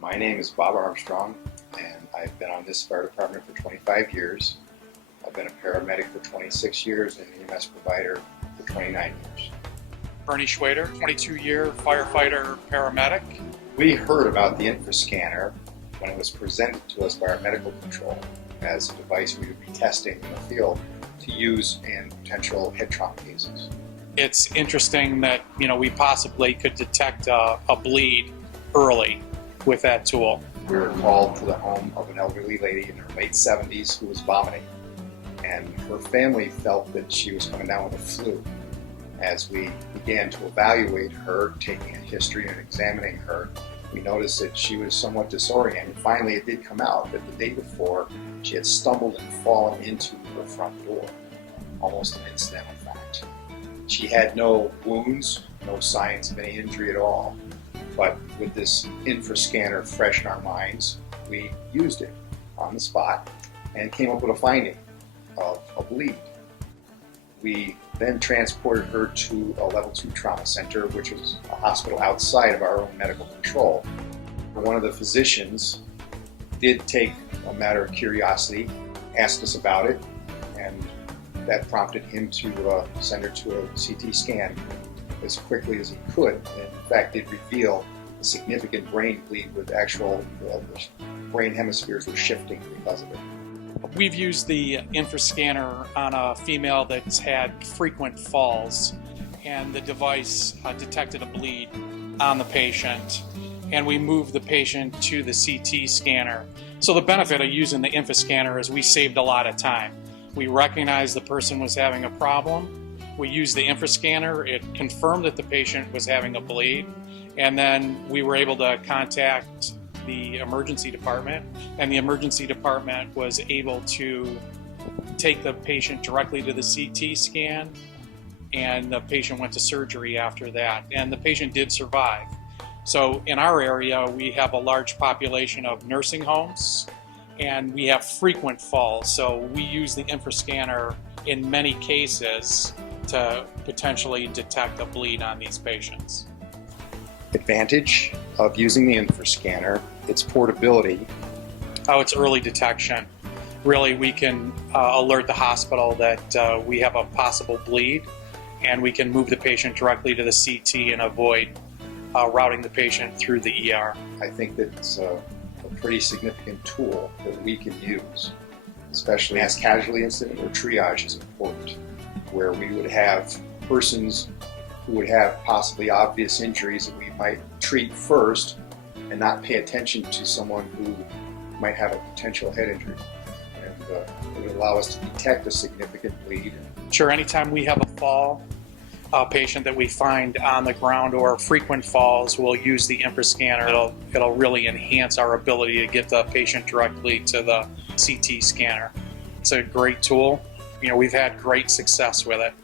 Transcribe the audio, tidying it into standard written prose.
My name is Bob Armstrong, and I've been on this fire department for 25 years. I've been a paramedic for 26 years and an EMS provider for 29 years. Bernie Schwader, 22-year firefighter paramedic. We heard about the InfraScanner when it was presented to us by our medical control as a device we would be testing in the field to use in potential head trauma cases. It's interesting that we possibly could detect a bleed early with that tool. We were called to the home of an elderly lady in her late 70s who was vomiting, and her family felt that she was coming down with a flu. As we began to evaluate her, taking a history and examining her, we noticed that she was somewhat disoriented. Finally, it did come out that the day before, she had stumbled and fallen into her front door, almost an incidental fact. She had no wounds, no signs of any injury at all, but with this InfraScanner fresh in our minds, we used it on the spot and came up with a finding of a bleed. We then transported her to a level 2 trauma center, which was a hospital outside of our own medical control. One of the physicians did take a matter of curiosity, asked us about it, and that prompted him to send her to a CT scan as quickly as he could, and in fact did reveal a significant brain bleed with actual brain hemispheres were shifting because of it. We've used the InfraScanner on a female that's had frequent falls, and the device detected a bleed on the patient, and we moved the patient to the CT scanner. So the benefit of using the InfraScanner is we saved a lot of time. We recognized the person was having a problem. We used the InfraScanner. It confirmed that the patient was having a bleed, and then we were able to contact the emergency department, and the emergency department was able to take the patient directly to the CT scan, and the patient went to surgery after that, and the patient did survive. So in our area, we have a large population of nursing homes, and we have frequent falls, so we use the InfraScanner in many cases to potentially detect a bleed on these patients. Advantage of using the InfraScanner, its portability. It's early detection. Really, we can alert the hospital that we have a possible bleed, and we can move the patient directly to the CT and avoid routing the patient through the ER. I think that it's a pretty significant tool that we can use, especially as casualty incident where triage is important, where we would have persons who would have possibly obvious injuries that we might treat first and not pay attention to someone who might have a potential head injury. And it would allow us to detect a significant bleed. Sure, anytime we have a fall, a patient that we find on the ground or frequent falls, we'll use the InfraScanner. It'll really enhance our ability to get the patient directly to the CT scanner. It's a great tool. We've had great success with it.